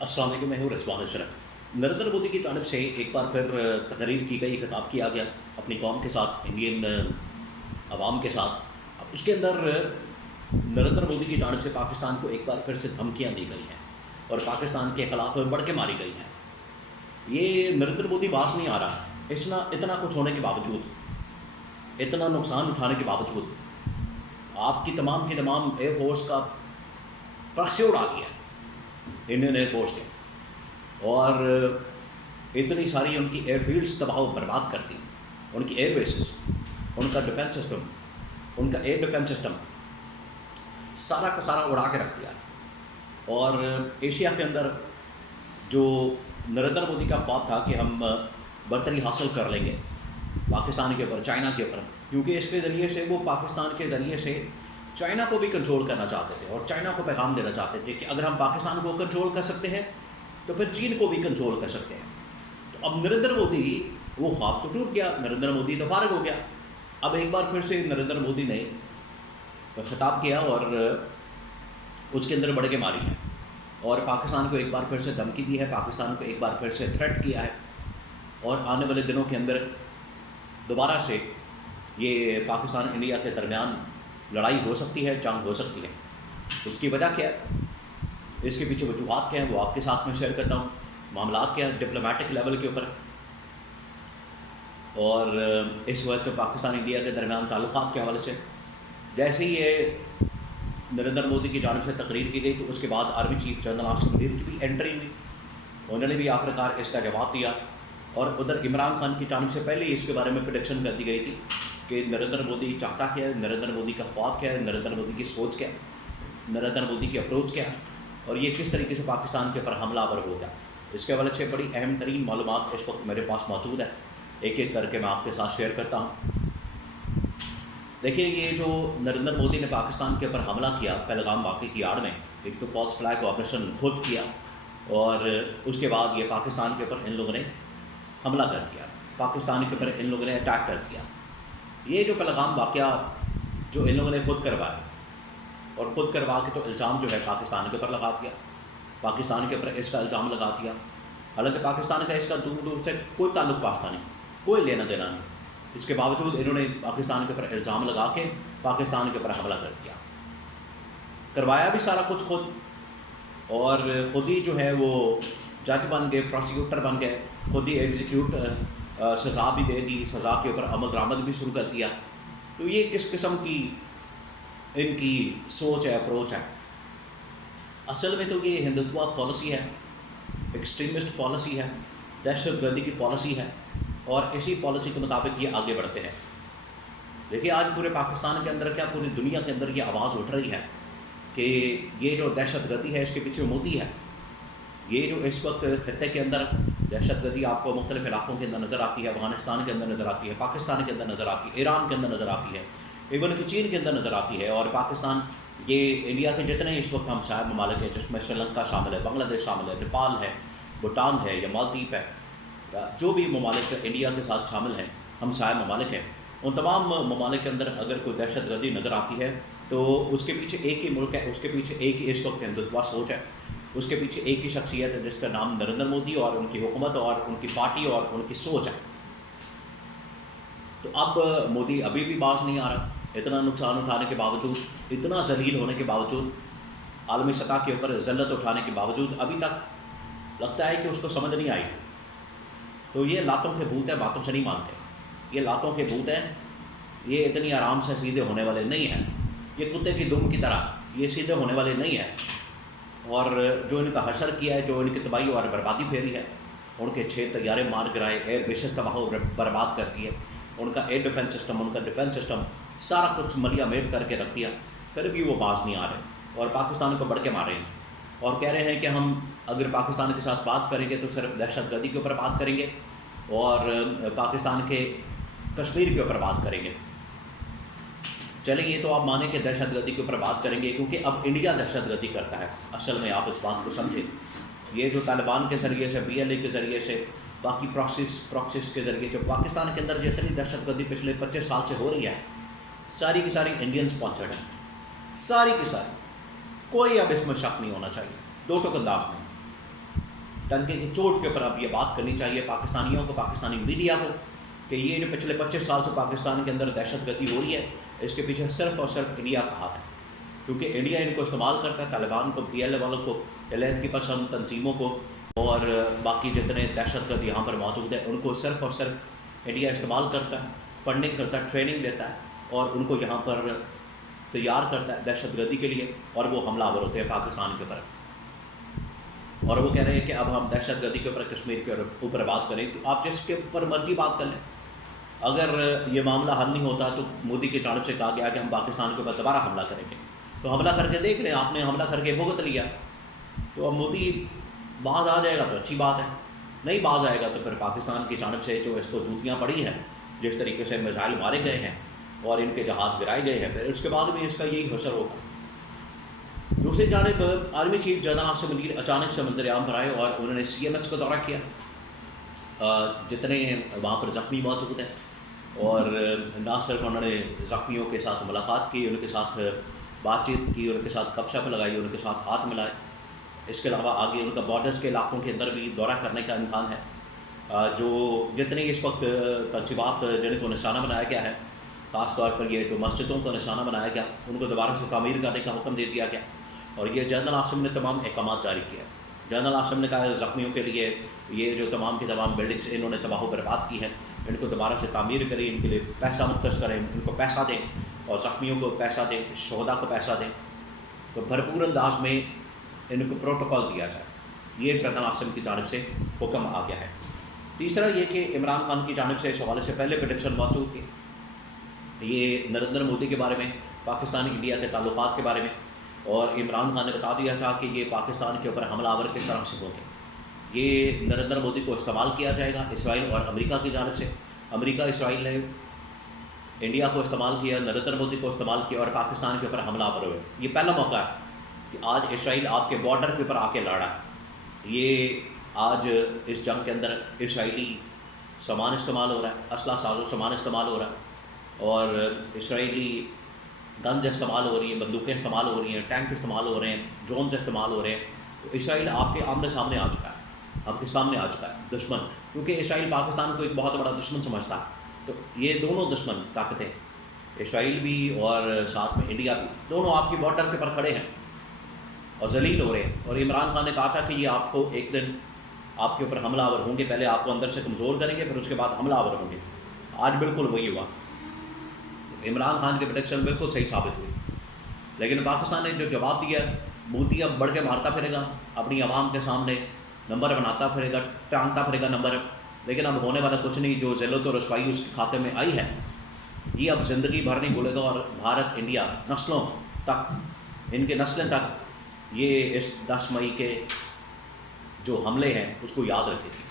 السلام علیکم، میں ہوں رضوان اشرف۔ نریندر مودی کی جانب سے ایک بار پھر تقریر کی گئی، خطاب کیا گیا اپنی قوم کے ساتھ، انڈین عوام کے ساتھ۔ اب اس کے اندر نریندر مودی کی جانب سے پاکستان کو ایک بار پھر سے دھمکیاں دی گئی ہیں اور پاکستان کے خلاف بڑھ کے ماری گئی ہیں۔ یہ نریندر مودی باز نہیں آ رہا، اتنا کچھ ہونے کے باوجود، اتنا نقصان اٹھانے کے باوجود، آپ کی تمام ایئر فورس کا پرسے اڑا دیا انڈین ایئر فورس کے، اور اتنی ساری ان کی ایئر فیلڈز تباہ و برباد کرتی، ان کی ایئر بیسز، ان کا ڈیفنس سسٹم، ان کا ایئر ڈیفنس سسٹم سارا کا سارا اڑا کے رکھ دیا۔ اور ایشیا کے اندر جو نریندر مودی کا خواب تھا کہ ہم برتری حاصل کر لیں گے پاکستان کے اوپر، چائنا کے اوپر، کیونکہ اس کے ذریعے سے وہ پاکستان کے ذریعے سے چائنا کو بھی کنٹرول کرنا چاہتے تھے اور چائنا کو پیغام دینا چاہتے تھے کہ اگر ہم پاکستان کو کنٹرول کر سکتے ہیں تو پھر چین کو بھی کنٹرول کر سکتے ہیں۔ تو اب نریندر مودی، وہ خواب تو ٹوٹ گیا، نریندر مودی تو فارغ ہو گیا۔ اب ایک بار پھر سے نریندر مودی نے خطاب کیا اور اس کے اندر بڑھ کے ماری ہے، اور پاکستان کو ایک بار پھر سے دھمکی دی ہے، پاکستان کو ایک بار پھر سے تھریٹ کیا ہے، اور آنے والے دنوں کے اندر دوبارہ سے یہ پاکستان انڈیا کے درمیان لڑائی ہو سکتی ہے، جنگ ہو سکتی ہے۔ اس کی وجہ کیا ہے، اس کے پیچھے وجوہات کیا ہیں، وہ آپ کے ساتھ میں شیئر کرتا ہوں۔ معاملات کیا ہیں ڈپلومیٹک لیول کے اوپر، اور اس وقت پاکستان انڈیا کے درمیان تعلقات کے حوالے سے۔ جیسے ہی یہ نریندر مودی کی جانب سے تقریر کی گئی تو اس کے بعد army chief general Asif Munir کی بھی انٹری ہوئی، انہوں نے بھی آخرکار اس کا جواب دیا۔ اور ادھر عمران خان کی جانب سے پہلے ہی اس کے بارے میں پریڈکشن کر دی گئی تھی کہ نریندر مودی چاہتا کیا ہے، نریندر مودی کا خواب کیا ہے، نریندر مودی کی سوچ کیا ہے، نریندر مودی کی اپروچ کیا ہے، اور یہ کس طریقے سے پاکستان کے اوپر حملہ آور ہوگا۔ اس کے حوالے سے بڑی اہم ترین معلومات اس وقت میرے پاس موجود ہے، ایک ایک کر کے میں آپ کے ساتھ شیئر کرتا ہوں۔ دیکھیے، یہ جو نریندر مودی نے پاکستان کے اوپر حملہ کیا پہلگام واقعے کی آڑ میں، ایک تو فالس فلیگ آپریشن خود کیا، اور اس کے بعد یہ پاکستان کے اوپر ان لوگوں نے حملہ کر دیا، پاکستان کے اوپر ان لوگوں نے اٹیک کر دیا۔ یہ جو پہلگام واقعہ جو ان لوگوں نے خود کروایا، اور خود کروا کے تو الزام جو ہے پاکستان کے اوپر لگا دیا، پاکستان کے اوپر اس کا الزام لگا دیا، حالانکہ پاکستان کا اس کا دور دور سے کوئی تعلق واسطہ نہیں، کوئی لینا دینا نہیں۔ اس کے باوجود انہوں نے پاکستان کے اوپر الزام لگا کے پاکستان کے اوپر حملہ کر دیا، کروایا بھی سارا کچھ خود، اور خود ہی جو ہے وہ جج بن گئے، پروسیکیوٹر بن گئے، خود ہی ایگزیکیوٹ سزا بھی دے دی، سزا کے اوپر عمل درآمد بھی شروع کر دیا۔ تو یہ کس قسم کی ان کی سوچ ہے، اپروچ ہے؟ اصل میں تو یہ ہندوتوا پالیسی ہے، ایکسٹریمسٹ پالیسی ہے، دہشت گردی کی پالیسی ہے، اور اسی پالیسی کے مطابق یہ آگے بڑھتے ہیں۔ دیکھیے، آج پورے پاکستان کے اندر کیا پوری دنیا کے اندر یہ آواز اٹھ رہی ہے کہ یہ جو دہشت گردی ہے اس کے پیچھے مودی ہے۔ یہ جو اس وقت خطے کے اندر دہشت گردی آپ کو مختلف علاقوں کے اندر نظر آتی ہے، افغانستان کے اندر نظر آتی ہے، پاکستان کے اندر نظر آتی ہے، ایران کے اندر نظر آتی ہے، ایون کہ چین کے اندر نظر آتی ہے، اور پاکستان، یہ انڈیا کے جتنے اس وقت ہمسائے ممالک ہیں، جس میں سری لنکا شامل ہے، بنگلہ دیش شامل ہے، نیپال ہے، بھوٹان ہے، یا مالدیپ ہے، جو بھی ممالک انڈیا کے ساتھ شامل ہیں، ہمسائے ممالک ہیں، ان تمام ممالک کے اندر اگر کوئی دہشت گردی نظر آتی ہے تو اس کے پیچھے ایک ہی ملک ہے، اس کے پیچھے ایک ہی اس وقت ہندوتوا سوچ ہے، اس کے پیچھے ایک ہی شخصیت ہے جس کا نام نریندر مودی اور ان کی حکومت اور ان کی پارٹی اور ان کی سوچ ہے۔ تو اب مودی ابھی بھی باز نہیں آ رہا، اتنا نقصان اٹھانے کے باوجود، اتنا ذلیل ہونے کے باوجود، عالمی سطح کے اوپر ذلت اٹھانے کے باوجود ابھی تک لگتا ہے کہ اس کو سمجھ نہیں آئی۔ تو یہ لاتوں کے بھوت ہیں، باتوں سے نہیں مانتے، یہ لاتوں کے بھوت ہیں، یہ اتنی آرام سے سیدھے ہونے والے نہیں ہیں، یہ کتے کی دم کی طرح یہ سیدھے ہونے والے نہیں ہیں۔ اور جو ان کا حشر کیا ہے، جو ان کی تباہی اور بربادی پھیری ہے، ان کے 6 طیارے مار گرائے، ایئر بیسز تباہ و برباد کر دیے، ان کا ایئر ڈیفنس سسٹم، ان کا ڈیفنس سسٹم سارا کچھ ملیا میٹ کر کے رکھ دیا، پھر بھی وہ باز نہیں آ رہے اور پاکستان کو بڑھ کے مار رہے ہیں، اور کہہ رہے ہیں کہ ہم اگر پاکستان کے ساتھ بات کریں گے تو صرف دہشت گردی کے اوپر بات کریں گے اور پاکستان کے کشمیر کے اوپر بات کریں گے۔ چلیں، یہ تو آپ مانیں کہ دہشت گردی کے اوپر بات کریں گے کیونکہ اب انڈیا دہشت گردی کرتا ہے۔ اصل میں آپ اس بات کو سمجھیں، یہ جو طالبان کے ذریعے سے، BLA کے ذریعے سے، باقی پراکسس کے ذریعے سے پاکستان کے اندر جتنی دہشت گردی پچھلے 25 سال سے ہو رہی ہے، ساری کی ساری انڈین سپانسرڈ ہے، ساری کی ساری، کوئی اب اس میں شک نہیں ہونا چاہیے، دو ٹوک انداز میں۔ ٹنکے کی چوٹ کے اوپر اب یہ بات کرنی چاہیے پاکستانیوں کو, پاکستانی میڈیا کو, کہ یہ جو پچھلے 25 سال سے پاکستان کے اندر دہشت گردی ہو رہی ہے, اس کے پیچھے صرف اور صرف انڈیا کا ہاتھ ہے. کیونکہ انڈیا ان کو استعمال کرتا ہے, طالبان کو, پی ایل اے والوں کو, علیحدگی پسند تنظیموں کو, اور باقی جتنے دہشت گرد یہاں پر موجود ہیں ان کو صرف اور صرف انڈیا استعمال کرتا ہے, فنڈنگ کرتا ہے, ٹریننگ دیتا ہے, اور ان کو یہاں پر تیار کرتا ہے دہشت گردی کے لیے, اور وہ حملہ آور ہوتے ہیں پاکستان کے اوپر. اور وہ کہہ رہے ہیں کہ اب ہم دہشت گردی کے اوپر, کشمیر کے اوپر بات کریں. تو آپ جس کے اوپر مرضی بات کر لیں, اگر یہ معاملہ حل نہیں ہوتا تو مودی کی جانب سے کہا گیا کہ ہم پاکستان کے اوپر دوبارہ حملہ کریں گے. تو حملہ کر کے دیکھ لیں, آپ نے حملہ کر کے بھگت لیا, تو اب مودی باز آ جائے گا تو اچھی بات ہے, نہیں باز آئے گا تو پھر پاکستان کی جانب سے جو اس کو جوتیاں پڑی ہیں, جس طریقے سے میزائل مارے گئے ہیں اور ان کے جہاز گرائے گئے ہیں, پھر اس کے بعد بھی اس کا یہی حشر ہوگا. دوسری جانب army chief general Asim Munir اچانک سے منظر عام پر آئے اور انہوں نے سی ایم ایچ کا دورہ کیا, جتنے وہاں پر زخمی موجود ہیں, اور نہ صرف انہوں نے زخمیوں کے ساتھ ملاقات کی, ان کے ساتھ بات چیت کی, ان کے ساتھ گپ شپ لگائی, ان کے ساتھ ہاتھ ملائے. اس کے علاوہ آگے ان کا بارڈرز کے علاقوں کے اندر بھی دورہ کرنے کا امکان ہے. جو جتنی اس وقت تنصیبات جن کو نشانہ بنایا گیا ہے, خاص طور پر یہ جو مسجدوں کو نشانہ بنایا گیا, ان کو دوبارہ سے تعمیر کرنے کا حکم دے دیا گیا. اور یہ جنرل عاصم نے تمام احکامات جاری کیا. جنرل عاصم نے کہا زخمیوں کے لیے یہ جو تمام کی تمام بلڈنگس انہوں نے تباہ و برباد کی ہیں, ان کو دوبارہ سے تعمیر کریں, ان کے لیے پیسہ مختص کریں, ان کو پیسہ دیں, اور زخمیوں کو پیسہ دیں, شہداء کو پیسہ دیں. تو بھرپور انداز میں ان کو پروٹوکول دیا جائے, یہ جنرل عاصم کی جانب سے حکم آ گیا ہے. تیسرا یہ کہ عمران خان کی جانب سے اس حوالے سے پہلے پریڈکشن موجود تھی, یہ نریندر مودی کے بارے میں, پاکستان انڈیا کے تعلقات کے بارے میں, اور عمران خان نے بتا دیا تھا کہ یہ پاکستان کے اوپر حملہ آور کس طرح سے ہوتے ہیں. یہ نریندر مودی کو استعمال کیا جائے گا اسرائیل اور امریکہ کی جانب سے. امریکہ اسرائیل نے انڈیا کو استعمال کیا, نریندر مودی کو استعمال کیا, اور پاکستان کے اوپر حملہ آور ہوئے. یہ پہلا موقع ہے کہ آج اسرائیل آپ کے بارڈر کے اوپر آ کے لڑا ہے. یہ آج اس جنگ کے اندر اسرائیلی سامان استعمال ہو رہا ہے, اسلحہ ساز و سامان استعمال ہو رہا ہے, اور اسرائیلی گنز استعمال ہو رہی ہیں, بندوقیں استعمال ہو رہی ہیں, ٹینک استعمال ہو رہے ہیں, ڈرونز استعمال ہو رہے ہیں. تو اسرائیل آپ کے آمنے سامنے آ چکا ہے, آپ کے سامنے آ چکا ہے دشمن, کیونکہ اسرائیل پاکستان کو ایک بہت بڑا دشمن سمجھتا ہے. تو یہ دونوں دشمن طاقتیں, اسرائیل بھی اور ساتھ میں انڈیا بھی, دونوں آپ کی بارڈر کے پر کھڑے ہیں اور ذلیل ہو رہے ہیں. اور عمران خان نے کہا تھا کہ یہ آپ کو ایک دن آپ کے اوپر حملہ آور ہوں گے, پہلے آپ کو اندر سے کمزور کریں گے, پھر اس کے بعد حملہ آور ہوں گے. آج بالکل وہی ہوا. عمران خان کی پریڈکشن بالکل صحیح ثابت ہوئی. لیکن پاکستان نے جو جواب دیا, مودی اب بڑھ کے مارتا پھرے گا, اپنی عوام کے سامنے نمبر بناتا پھرے گا, ٹانگتا پھرے گا نمبر, لیکن اب ہونے والا کچھ نہیں. جو ذلت و رسوائی اس کے کھاتے میں آئی ہے, یہ اب زندگی بھر نہیں بھولے گا, اور بھارت انڈیا نسلوں تک, ان کے نسلیں تک یہ اس 10 مئی کے جو حملے ہیں اس کو یاد رکھے گی.